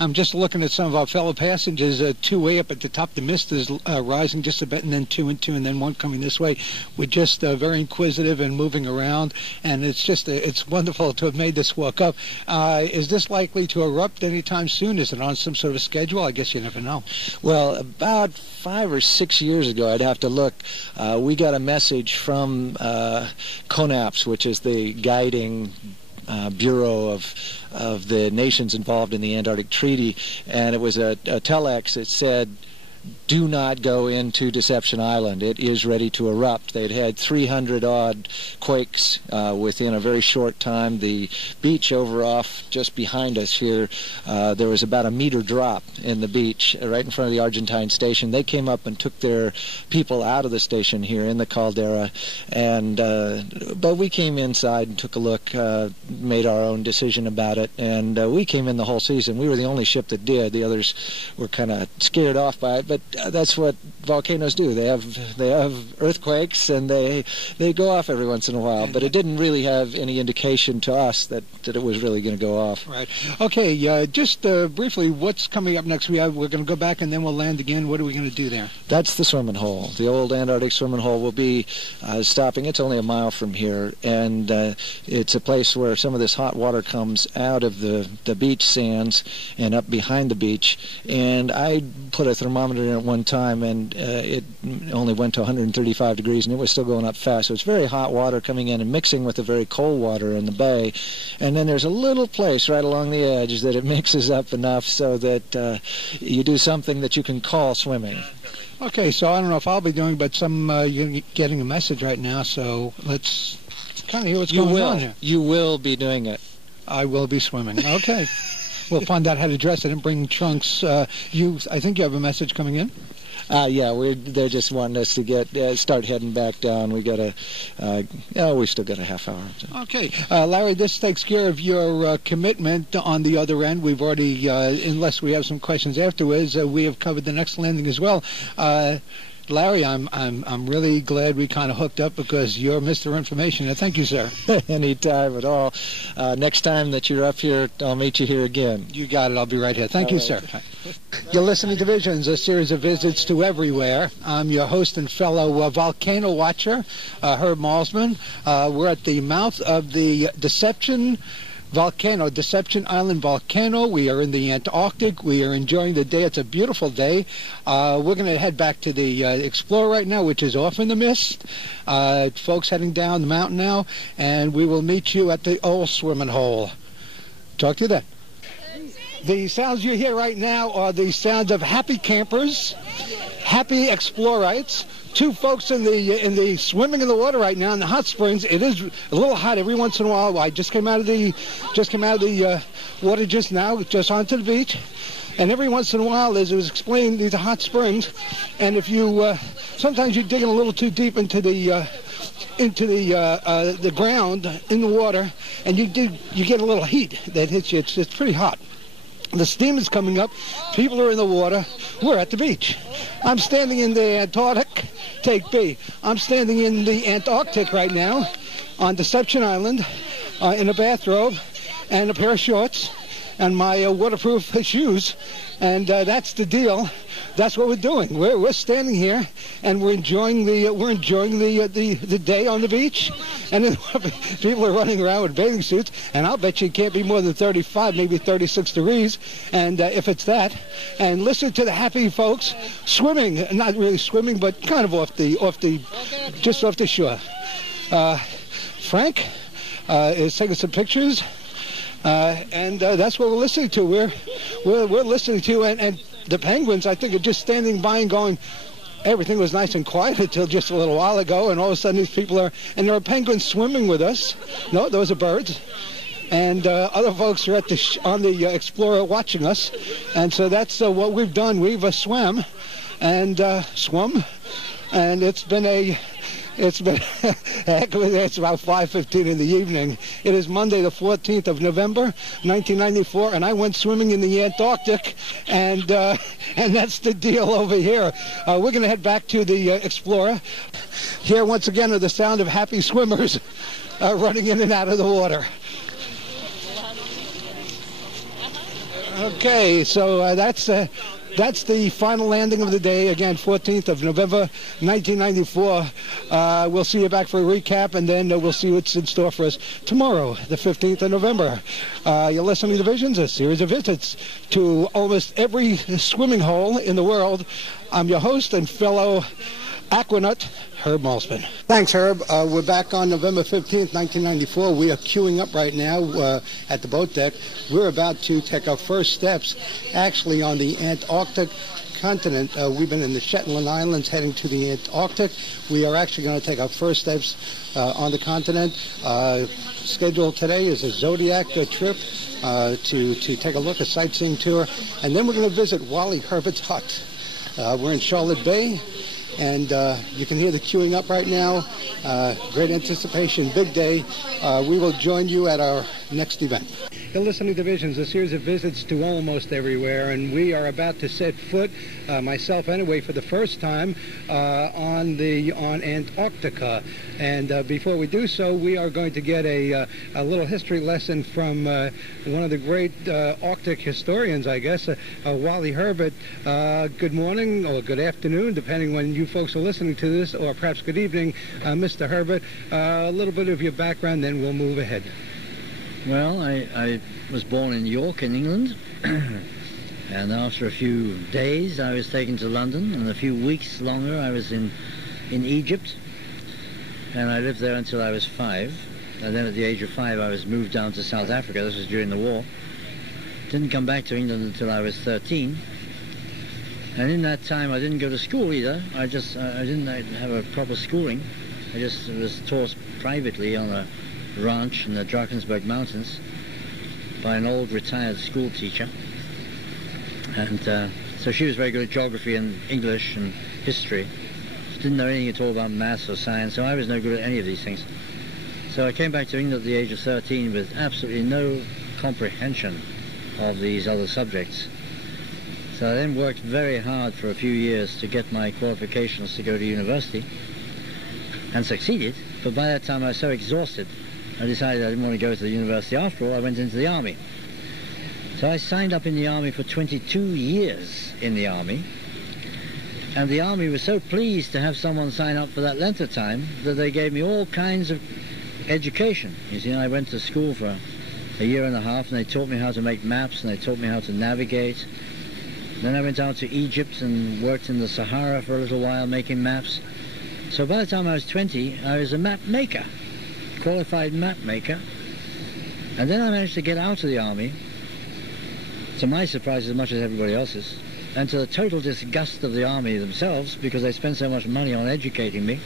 I'm just looking at some of our fellow passengers. Two way up at the top. The mist is rising just a bit, and then two, and then one coming this way. We're just very inquisitive and moving around, and it's just it's wonderful to have made this walk up. Is this likely to erupt anytime soon? Is it on some sort of schedule? I guess you never know. Well, about 5 or 6 years ago, I'd have to look, we got a message from CONAPS, which is the guiding bureau of the nations involved in the Antarctic Treaty, and it was a telex that said, do not go into Deception Island. It is ready to erupt. They'd had 300-odd quakes within a very short time. The beach over off just behind us here, there was about a meter drop in the beach right in front of the Argentine station. They came up and took their people out of the station here in the caldera, and but we came inside and took a look, made our own decision about it, and we came in the whole season. We were the only ship that did. The others were kind of scared off by it, but that's what volcanoes do. They have earthquakes, and they go off every once in a while. But it didn't really have any indication to us that it was really going to go off. Right. Okay. Just briefly, what's coming up next? We're going to go back, and then we'll land again. What are we going to do there? That's the swimming hole. The old Antarctic swimming hole will be stopping. It's only a mile from here, and it's a place where some of this hot water comes out of the beach sands and up behind the beach. And I put a thermometer in at one time, and it only went to 135 degrees, and it was still going up fast. So it's very hot water coming in and mixing with the very cold water in the bay. And then there's a little place right along the edge that it mixes up enough so that you do something that you can call swimming. Okay, so I don't know if I'll be doing, but you're getting a message right now, so let's kind of hear what's going on here. You will be doing it. I will be swimming. Okay. We'll find out how to dress it and bring trunks. I think you have a message coming in. Yeah, they're just wanting us to start heading back down. We got we still got a half hour. Okay, Larry, this takes care of your commitment on the other end. We've already, unless we have some questions afterwards, we have covered the next landing as well. Larry, I'm really glad we kind of hooked up because you're Mr. Information. Thank you, sir. Anytime at all. Next time that you're up here, I'll meet you here again. You got it. I'll be right here. Thank all you, right. sir. You're listening to Visions, a series of visits to everywhere. I'm your host and fellow volcano watcher, Herb Malsman. We're at the mouth of the Deception Island volcano. We are in the Antarctic. We are enjoying the day. It's a beautiful day. We're going to head back to the Explorer right now, which is off in the mist. Folks heading down the mountain now, and we will meet you at the old swimming hole. Talk to you then. The sounds you hear right now are the sounds of happy campers, happy explorites. Two folks in the swimming in the water right now in the hot springs. It is a little hot every once in a while. I just came out of the water just now, just onto the beach, and every once in a while, as it was explained, these are hot springs, and if you sometimes you're digging a little too deep into the ground in the water, and you get a little heat that hits you. It's pretty hot. The steam is coming up. People are in the water. We're at the beach. I'm standing in the Antarctic. Take B. I'm standing in the Antarctic right now on Deception Island in a bathrobe and a pair of shorts and my waterproof shoes. And that's the deal. That's what we're doing. We're standing here and we're enjoying the day on the beach. And then people are running around with bathing suits, and I'll bet you it can't be more than 35, maybe 36 degrees. And if it's that, and listen to the happy folks swimming, not really swimming, but kind of just off the shore. Frank is taking some pictures. And that's what we're listening to. We're listening to, and the penguins, I think, are just standing by and going, everything was nice and quiet until just a little while ago, and all of a sudden these people and there are penguins swimming with us. No, those are birds. And other folks are on the Explorer watching us. And so that's what we've done. We've swum, and it's been it's about 5:15 in the evening. It is Monday, the 14th of November, 1994, and I went swimming in the Antarctic, and that's the deal over here. We're going to head back to the Explorer. Here, once again, are the sound of happy swimmers running in and out of the water. Okay, so that's the final landing of the day. Again, 14th of November, 1994. We'll see you back for a recap, and then we'll see what's in store for us tomorrow, the 15th of November. You're listening to Visions, a series of visits to almost every swimming hole in the world. I'm your host and fellow aquanaut, Herb Malsman. Thanks, Herb. We're back on November 15th, 1994. We are queuing up right now at the boat deck. We're about to take our first steps, actually, on the Antarctic continent. We've been in the Shetland Islands heading to the Antarctic. We are actually going to take our first steps on the continent. Scheduled today is a Zodiac trip to take a look, a sightseeing tour, and then we're going to visit Wally Herbert's hut. We're in Charlotte Bay. And you can hear the queuing up right now. Great anticipation, big day. We will join you at our next event. You're listening to Visions, a series of visits to almost everywhere, and we are about to set foot, myself anyway, for the first time on Antarctica. And before we do so, we are going to get a little history lesson from one of the great Arctic historians, I guess, Wally Herbert. Good morning or good afternoon, depending when you folks are listening to this, or perhaps good evening, Mr. Herbert. A little bit of your background, then we'll move ahead. Well, I was born in York in England, and after a few days I was taken to London, and a few weeks longer I was in Egypt, and I lived there until I was 5, and then at the age of 5 I was moved down to South Africa. This was during the war. Didn't come back to England until I was 13, and in that time I didn't go to school either. I didn't have a proper schooling. I just was taught privately on a ranch in the Drakensberg Mountains by an old retired school teacher, and so she was very good at geography and English and history. She didn't know anything at all about maths or science, so I was no good at any of these things. So I came back to England at the age of 13 with absolutely no comprehension of these other subjects. So I then worked very hard for a few years to get my qualifications to go to university, and succeeded, but by that time I was so exhausted I decided I didn't want to go to the university after all. I went into the army. So I signed up in the army for 22 years in the army, and the army was so pleased to have someone sign up for that length of time that they gave me all kinds of education. You see, I went to school for a year and a half, and they taught me how to make maps, and they taught me how to navigate. Then I went out to Egypt and worked in the Sahara for a little while making maps. So by the time I was 20, I was a map maker, qualified map maker. And then I managed to get out of the army, to my surprise as much as everybody else's, and to the total disgust of the army themselves, because they spent so much money on educating me.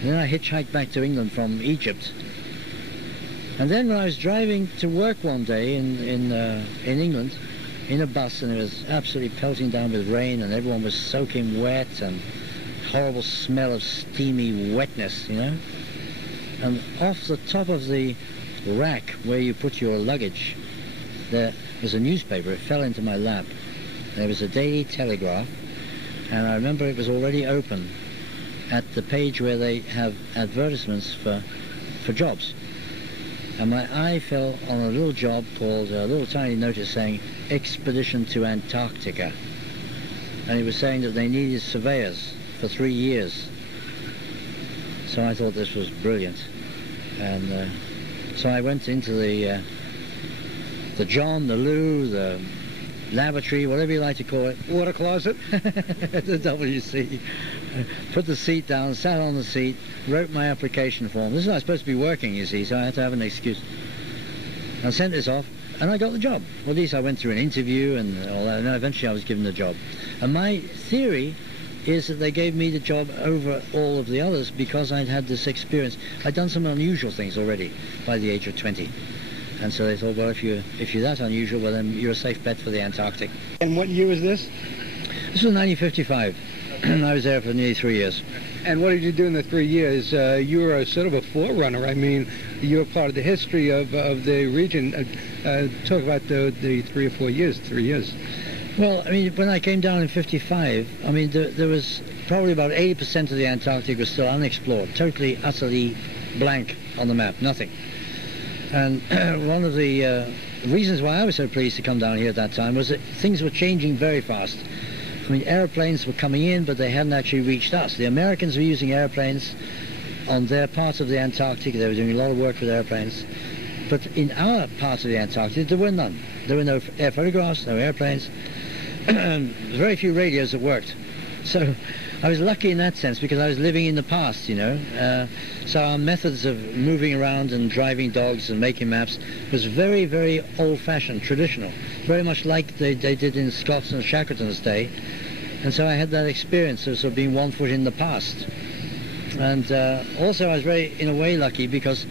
And then I hitchhiked back to England from Egypt. And then when I was driving to work one day in England, in a bus, and it was absolutely pelting down with rain, and everyone was soaking wet, and horrible smell of steamy wetness, you know. And off the top of the rack where you put your luggage, there was a newspaper. It fell into my lap. There was a Daily Telegraph, and I remember it was already open at the page where they have advertisements for jobs. And my eye fell on a little job called, a little tiny notice saying, Expedition to Antarctica. And it was saying that they needed surveyors for 3 years. So I thought this was brilliant. And so I went into the John, the loo, the lavatory, whatever you like to call it. Water closet. The WC. Put the seat down, sat on the seat, wrote my application form. This is not supposed to be working, you see, so I had to have an excuse. I sent this off, and I got the job. Well, at least I went through an interview and all that, and eventually I was given the job. And my theory is that they gave me the job over all of the others because I'd had this experience. I'd done some unusual things already by the age of 20. And so they thought, well, if you're that unusual, well, then you're a safe bet for the Antarctic. And what year was this? This was 1955. I was there for nearly 3 years. And what did you do in the 3 years? You were sort of a forerunner. I mean, you were part of the history of the region. Talk about the 3 or 4 years, 3 years. Well, I mean, when I came down in 55, I mean, there was probably about 80% of the Antarctic was still unexplored, totally, utterly blank on the map, nothing. And one of the the reasons why I was so pleased to come down here at that time was that things were changing very fast. I mean, airplanes were coming in, but they hadn't actually reached us. The Americans were using airplanes on their part of the Antarctic. They were doing a lot of work with airplanes. But in our part of the Antarctic, there were none. There were no air photographs, no airplanes. Very few radios that worked. So I was lucky in that sense because I was living in the past, you know. So our methods of moving around and driving dogs and making maps was very, very old-fashioned, traditional, very much like they did in Scott's and Shackleton's day. And so I had that experience of sort of being one foot in the past. And also I was very, in a way, lucky because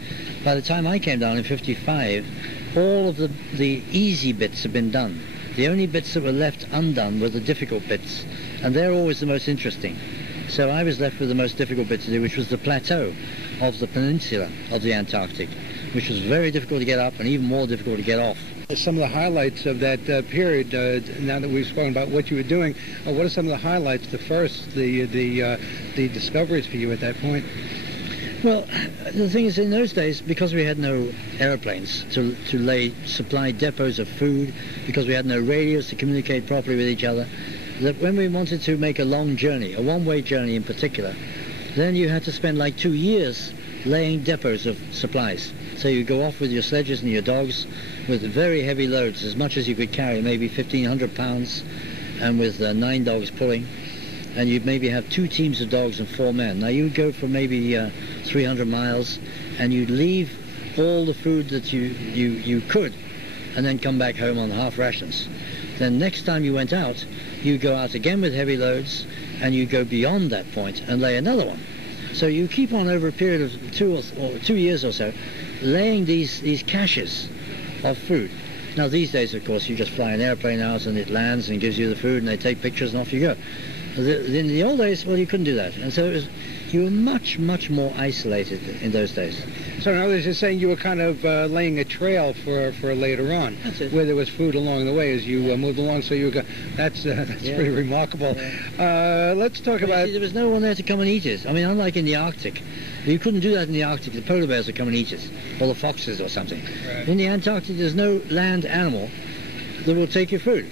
by the time I came down in '55, all of the easy bits had been done. The only bits that were left undone were the difficult bits, and they're always the most interesting. So I was left with the most difficult bit to do, which was the plateau of the peninsula of the Antarctic, which was very difficult to get up and even more difficult to get off. Some of the highlights of that period, now that we've spoken about what you were doing, what are some of the highlights, the discoveries for you at that point? Well, the thing is, in those days, because we had no airplanes to supply depots of food, because we had no radios to communicate properly with each other, that when we wanted to make a long journey, a one-way journey in particular, then you had to spend like 2 years laying depots of supplies. So you go off with your sledges and your dogs with very heavy loads, as much as you could carry, maybe 1,500 pounds, and with 9 dogs pulling. And you'd maybe have 2 teams of dogs and 4 men. Now you'd go for maybe 300 miles, and you'd leave all the food that you could, and then come back home on half rations. Then next time you went out, you go out again with heavy loads, and you go beyond that point and lay another one. So you keep on over a period of 2 years or so, laying these caches of food. Now these days, of course, you just fly an airplane out and it lands and gives you the food and they take pictures and off you go. In the old days, well, you couldn't do that, and so you were much, much more isolated in those days. So in other words, you're saying you were kind of laying a trail for later on, where there was food along the way as you moved along. So you that's pretty remarkable. Yeah. Let's talk about. See, there was no one there to come and eat it. I mean, unlike in the Arctic, you couldn't do that in the Arctic. The polar bears would come and eat it, or the foxes or something. Right. In the Antarctic, there's no land animal that will take your food.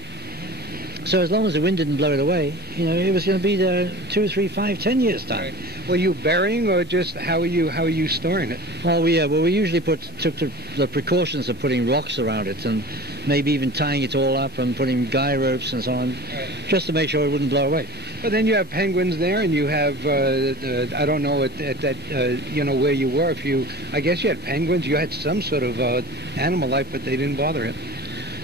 So as long as the wind didn't blow it away, you know, it was going to be there 2, 3, 5, 10 years time. Right. Were you burying, or just how are you storing it? Well, we usually took the precautions of putting rocks around it and maybe even tying it all up and putting guy ropes and so on, just to make sure it wouldn't blow away. But then you have penguins there, and you have I don't know at that you know where you were. I guess you had penguins. You had some sort of animal life, but they didn't bother it.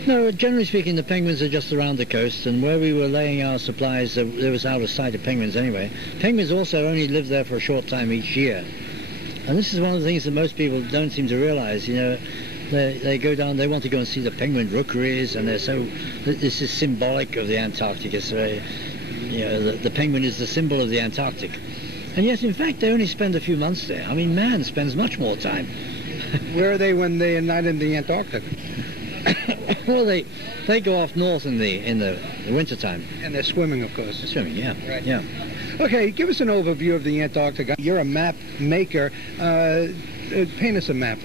No, generally speaking, the penguins are just around the coast, and where we were laying our supplies, there was out of sight of penguins anyway. Penguins also only live there for a short time each year. And this is one of the things that most people don't seem to realize, you know. They go down, they want to go and see the penguin rookeries, and this is symbolic of the Antarctic. It's very, you know, the penguin is the symbol of the Antarctic. And yet, in fact, they only spend a few months there. I mean, man spends much more time. Where are they when they are not in the Antarctic? Well, they go off north in the winter time. And they're swimming, of course. They're swimming, yeah. Right. Yeah. Okay, give us an overview of the Antarctic. You're a map maker. Paint us a map.